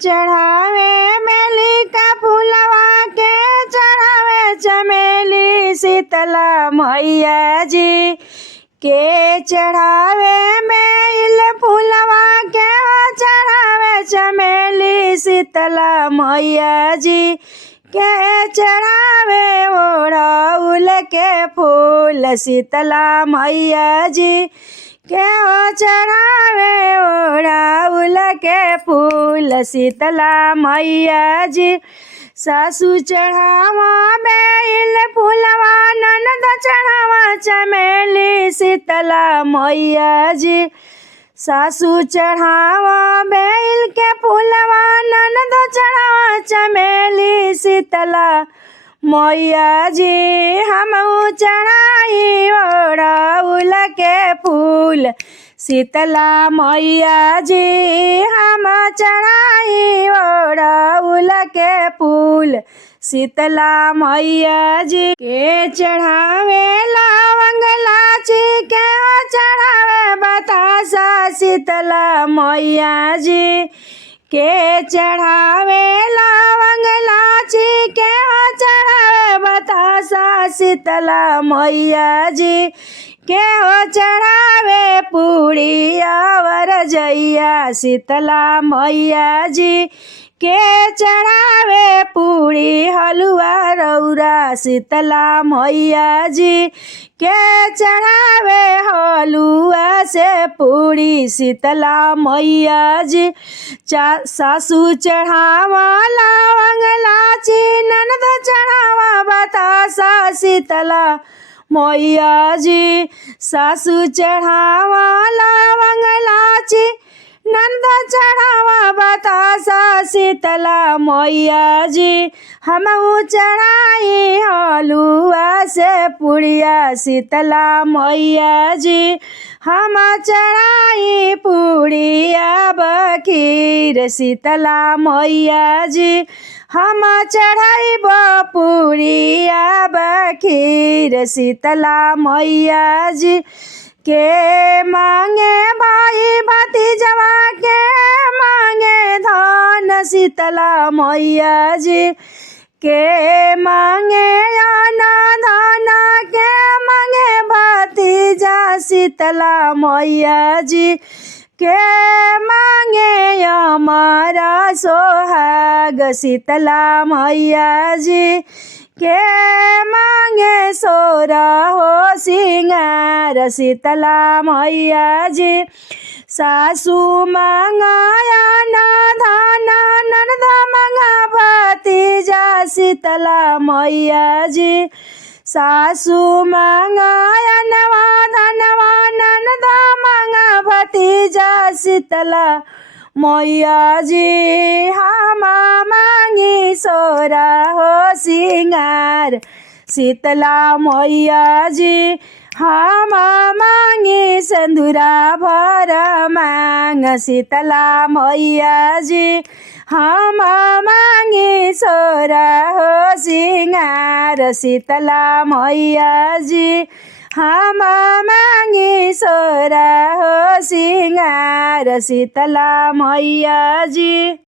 चढ़ावे बेली का फूलवा के चढ़ावे चमेली शीतला मैया जी के चढ़ावे बेल फूलवा के चढ़ावे चमेली शीतला मैया जी के चढ़ावे ओढ़ौल के फूल शीतला मैया जी के चढ़ावे ओढ़ौल के फूल शीतला मैया जी सासू चढ़ावा बेल फूलवा ननद चढ़ावा चमेली शीतला मैया जी सासू चढ़ावा बेल के फूलवा ननद चढ़ावा चमेली शीतला मैया जी हमहू चढ़ाई ओढ़ौल के फूल शीतला मैया जी हम चढ़ाई ओढ़ौल के फूल शीतला मैया जी के चढ़ावे लवंग लाची के चढ़ावे बतासा शीतला मैया जी के चढ़ावे लवंग लाची के चढ़ावे बतासा शीतला मैया जी के हो चढ़ावे पूड़ी और जइया शीतला मैया जी के चढ़ावे पूड़ी हलुआ रौरा शीतला मैया जी के चढ़ावे हलुआ से पूड़ी शीतला मैया जी सासू चढ़ावा लवंग लाची ननद चढ़ावा बतासा शीतला मैया जी सासू चढ़ावा लवंग लाची नंद चढ़ावा बतासा शीतला मैया जी हमहू चढ़ाई हलुआ से पुड़िया शीतला मैया जी हम चढ़ाई पुड़िया बखीर शीतला मैया जी हम चढ़ाई पुड़िया बखीर शीतला मैया जी के मांगे भाई भतीजवा के मांगे धन शीतला मैया जी के मांगे अना धन के मांगे भतीजा शीतला मैया जी के मांगे हमारा सोहाग शीतला मैया जी के मांगे सोरा हो सिंगार शीतला मैया जी सासू मांगाया ना धाना ननद मांगा भतीजा शीतला मैया जी सासू मांगाया नवा धनवा ननद मांगा भतीजा शीतला मैया जी हम मांगी सोरा हो सिंगार शीतला मैया जी हम मांगी संधुरा भर मांग शीतला मैया जी हम मांगी सोरा हो सिंगार शीतला मैया जी हम मांगी सोरा हो सिंगार शीतला मैया जी।